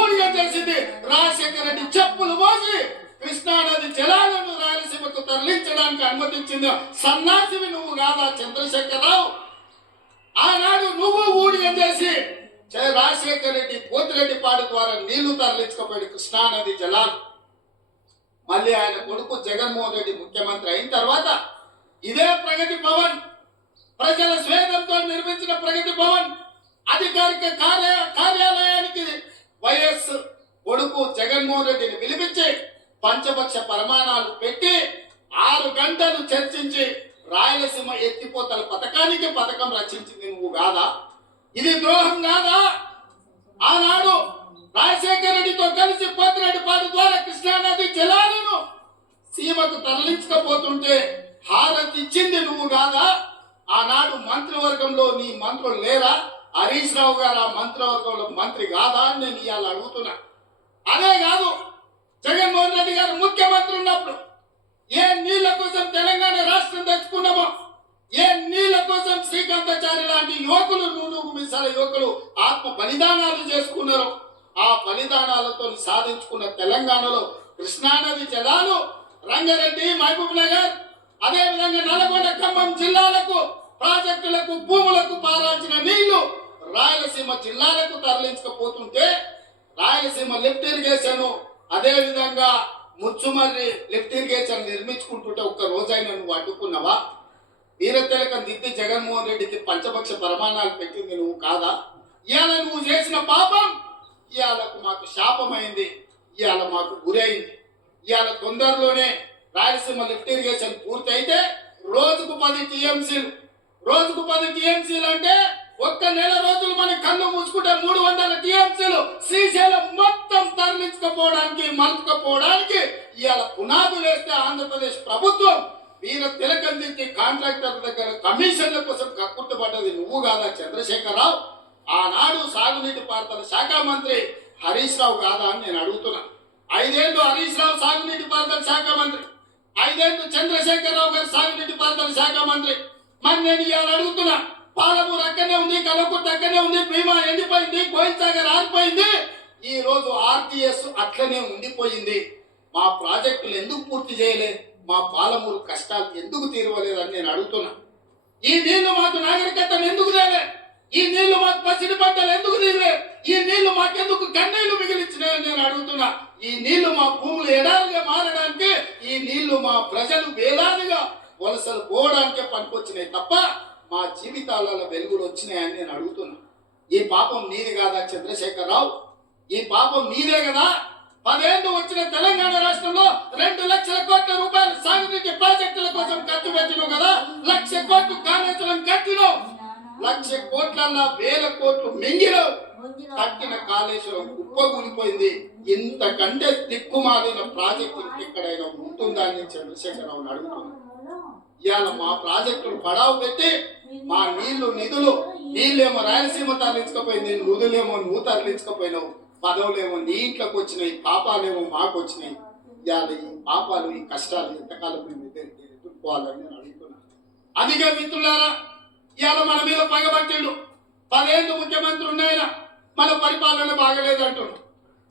ఊడిగా చేసింది రాజశేఖర రెడ్డి చెప్పులు పోసి కృష్ణానది జలాలను రాయలసీమకు తరలించడానికి అనుమతించింది. సన్నాసివి నువ్వు కాదా చంద్రశేఖరరావు? ఆనాడు నువ్వు ఊడిగా చేసి రాజశేఖర రెడ్డి పోతిరెడ్డి పాడు ద్వారా నీళ్ళు తరలించుకోబడి కృష్ణానది జలాలు. మళ్ళీ ఆయన కొడుకు జగన్మోహన్ రెడ్డి ముఖ్యమంత్రి అయిన తర్వాత ఇదే ప్రగతి భవన్ ప్రజల స్వేదంతో నిర్మించిన ప్రగతి భవన్ అధికారిక కార్యాలయానికి వైఎస్ కొడుకు జగన్మోహన్ రెడ్డిని పిలిపించి పంచపక్ష ప్రమాణాలు పెట్టి ఆరు గంటలు చర్చించి రాయలసీమ ఎత్తిపోతల పథకానికి పథకం రచించింది నువ్వు కాదా? ఇది ద్రోహం కాదా? ఆనాడు రాజశేఖర రెడ్డితో కలిసి పోతిరెడ్డి పాడు ద్వారా కృష్ణానది జలాలను సీమకు తరలించకపోతుంటే హారతి ఇచ్చింది నువ్వు కాదా? ఆనాడు మంత్రివర్గంలో నీ మంత్రులు లేరా? హరీష్ రావు గారు ఆ మంత్రివర్గంలో మంత్రి కాదా అని నేను ఇవాళ అడుగుతున్నా. అదే కాదు జగన్మోహన్ రెడ్డి గారు ముఖ్యమంత్రి ఉన్నప్పుడు ఏ నీళ్ళ కోసం తెలంగాణ రాష్ట్రం తెచ్చుకున్నామో ఏ నీళ్ళ కోసం శ్రీకాంతాచారి లాంటి యువకులు నూనూకు మిసాల యువకులు ఆత్మ బలిదానాలు చేసుకున్నారు. ఆ బలిదానాలతో సాధించుకున్న తెలంగాణలో కృష్ణానది జలాలు రంగారెడ్డి మహబూబ్ నగర్ అదే విధంగా నల్గొండ ఖమ్మం జిల్లాలకు ప్రాజెక్టులకు భూములకు పారాల్సిన నీళ్ళు రాయలసీమ జిల్లాలకు తరలించకపోతుంటే రాయలసీమ లిఫ్ట్ ఇరిగేషన్ అదేవిధంగా ముచ్చుమర్రి లిఫ్ట్ ఇరిగేషన్ నిర్మించుకుంటుంటే ఒక్క రోజైనా నువ్వు అడ్డుకున్నావా? వీరతిలకం దిద్ది జగన్మోహన్ రెడ్డికి పంచపక్ష ప్రమాణాలు పెట్టింది నువ్వు కాదా? ఇవాళ నువ్వు చేసిన పాపం ఇవాళకు మాకు శాపమైంది ఇవాళ మాకు గురైంది. ఇవాళ తొందరలోనే రాయలసీమ లిఫ్ట్ ఇరిగేషన్ పూర్తయితే రోజుకు పది టీఎంసీలు రోజుకు పది టీఎంసీలు అంటే ఒక్క నెల రోజులు మన కన్ను మూసుకుంటే మూడు వందల టీఎంసీలు శ్రీశైలం మొత్తం తరలించకపోవడానికి మలుచుకపోవడానికి ఇవాళ పునాదులు వేస్తే ఆంధ్రప్రదేశ్ ప్రభుత్వం వీర తిలకందించి కాంట్రాక్టర్ దగ్గర కమిషన్ల కోసం కక్కుర్తుపడ్డది నువ్వు కాదా చంద్రశేఖరరావు? ఆనాడు సాగునీటి పారుదల శాఖ మంత్రి హరీష్ రావు కాదా అని నేను అడుగుతున్నా. ఐదేళ్ళు హరీష్ రావు సాగునీటి పారుదల శాఖ మంత్రి. ఐదేళ్ళు చంద్రశేఖరరావు గారు సాగునీటి పారుదల శాఖ మంత్రి. మరి నేను ఇవాళ అడుగుతున్నా పాలమూరు అక్కడనే ఉంది కలకుర్తి అక్కడనే ఉంది భీమా ఎండిపోయింది కోయిల్సాగర్ ఆరిపోయింది. ఈ రోజు ఆర్టీఎస్ అట్లనే ఉండిపోయింది. మా ప్రాజెక్టులు ఎందుకు పూర్తి చేయలే? మా పాలమూరు కష్టాలు ఎందుకు తీరవలేదని నేను అడుగుతున్నా. ఈ నీళ్ళు మాకు నాగరికతను ఎందుకు తేలే? ఈ నీళ్ళు మాకు పసిడి పంటలు ఎందుకు తీరలే ఈ నీళ్ళు మాకెందుకు కన్నీళ్ళు మిగిలించినాయని నేను అడుగుతున్నా. ఈ నీళ్ళు మా భూములు ఎడారిగా మారడానికి ఈ నీళ్ళు మా ప్రజలు వేలాదిగా వలసలు పోవడానికే పనికొచ్చినాయి తప్ప మా జీవితాలలో వెలుగులు వచ్చినాయని నేను అడుగుతున్నా. ఈ పాపం నీది కాదా చంద్రశేఖరరావు? ఈ పాపం నీదే కదా? పదేళ్ళు వచ్చిన తెలంగాణ రాష్ట్రంలో రెండు లక్షల కోట్ల రూపాయలు సాగునీటి ప్రాజెక్టుల కోసం ఖర్చు పెట్టినావు కదా? లక్ష కోట్లు కాళేశ్వరం కట్టినావు. లక్ష కోట్లల్లా వేల కోట్లు మింగినావు. కట్టిన కాళేశ్వరం కుప్పగూలిపోయింది ఇంతకంటే దిక్కుమాలిన ప్రాజెక్టు ఎక్కడైనా ఉంటుందా అని చంద్రశేఖరరావు అడుగుతున్నాను ఇవాళ మా ప్రాజెక్టులు పడావు పెట్టి మా నీళ్ళు నిధులు నీళ్ళేమో రాయలసీమ తరలించకపోయింది నిధులేమో నువ్వు తరలించకపోయినావు పదవులేమో నీ ఇంట్లోకి వచ్చినాయి పాపాలేమో మాకు వచ్చినాయి. ఇవాళ ఈ పాపాలు ఈ కష్టాలు ఎంతకాలం మేము ఎదుర్కోవాలని నేను అడుగుతున్నాను. అదిగా మిత్రులారా ఇవాళ మన మీద పగబట్టిండు. పదేళ్ళు ముఖ్యమంత్రి ఉన్నాయన మన పరిపాలన బాగలేదు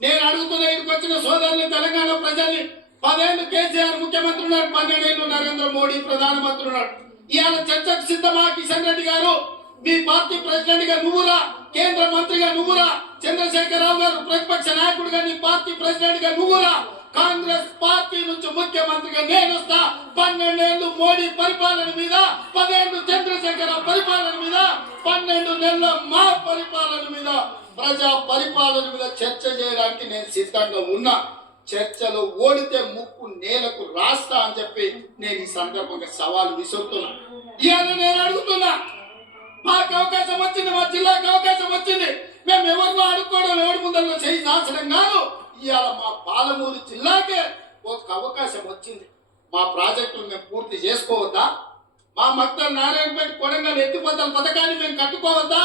నేను అడుగుతున్న ఇక్కడికి వచ్చిన సోదరులు తెలంగాణ ప్రజల్ని పదేళ్ళు కేసీఆర్ ముఖ్యమంత్రి ఉన్నాడు పన్నెండేళ్ళు నరేంద్ర మోడీ ప్రధానమంత్రి ఉన్నాడు ఇవాళ చర్చకు సిద్ధమా కిషన్ రెడ్డి గారు? మీ పార్టీ ప్రెసిడెంట్గా నువ్వురా? కేంద్ర మంత్రిగా నువ్వురా? చంద్రశేఖరరావు గారు ప్రతిపక్ష నాయకుడిగా నీ పార్టీ ప్రెసిడెంట్గా నువ్వురా? కాంగ్రెస్ పార్టీ నుంచి ముఖ్యమంత్రిగా నేను వస్తా పన్నెండేళ్ళు మోడీ పరిపాలన మీద పదేళ్ళు చంద్రశేఖర పరిపాలన మీద పన్నెండు నెలల మా పరిపాలన మీద ప్రజా పరిపాలన మీద చర్చ చేయడానికి నేను సిద్ధంగా ఉన్నా. చర్చలో ఓడితే ముక్కు నేలకు రాస్తా అని చెప్పి నేను ఈ సందర్భంగా సవాలు విసురుతున్నా. ఇవాళ నేను అడుగుతున్నా మాకు అవకాశం వచ్చింది మా జిల్లాకు అవకాశం వచ్చింది. మేము ఎవరిలో అడుక్కోవడం ఎవరి ముందరలో చేయి దాచడం కాదు. ఇవాళ మా పాలమూరు జిల్లాకే ఒక అవకాశం వచ్చింది. మా ప్రాజెక్టులు మేము పూర్తి చేసుకోవద్దా? మా మక్తల్ నారాయణపేట కొడంగల్ ఎత్తిపోతల పథకాన్ని మేము కట్టుకోవద్దా?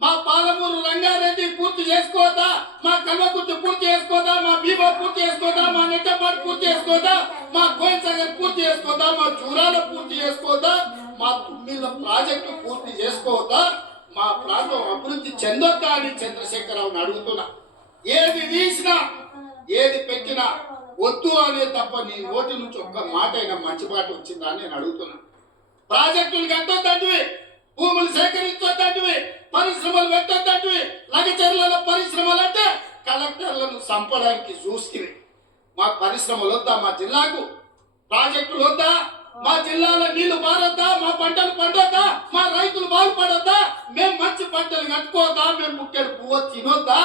మా పాలమూరు రంగారెడ్డి పూర్తి చేసుకోదా మా కల్వకుర్తి పూర్తి చేసుకోదా మా భీమా పూర్తి చేసుకోదా మా నెట్టపాటు పూర్తి చేసుకోదా మా కోయిన్సాగర్ పూర్తి చేసుకోదా మా చూరాల పూర్తి చేసుకోదా మా తుమ్మిళ్ళ ప్రాజెక్టు పూర్తి చేసుకోదా మా ప్రాంతం అభివృద్ధి చెందొద్దా అని చంద్రశేఖరరావుని అడుగుతున్నా. ఏది తీసినా ఏది పెట్టినా వద్దు అనే తప్ప నీ ఓటు నుంచి ఒక్క మాట అయినా మంచి మాట వచ్చిందా అని నేను అడుగుతున్నా. ప్రాజెక్టులు కట్టొద్దంటివి భూములు సేకరించొద్దంటివి పరిశ్రమలు పెట్టద్దంటే లగచర్లలో పరిశ్రమలు అంటే కలెక్టర్లను చంపడానికి చూస్తుంది మా పరిశ్రమలు వద్దా మా జిల్లాకు? ప్రాజెక్టులు వద్దా మా జిల్లాలో నీళ్ళు మారొద్దా? మా పంటలు పండొద్దా? మా రైతులు బాగుపడొద్దా? మేము మంచి పంటలు కట్టుకోవద్దా? మేము ముఖ్యం పువ్వు తినొద్దా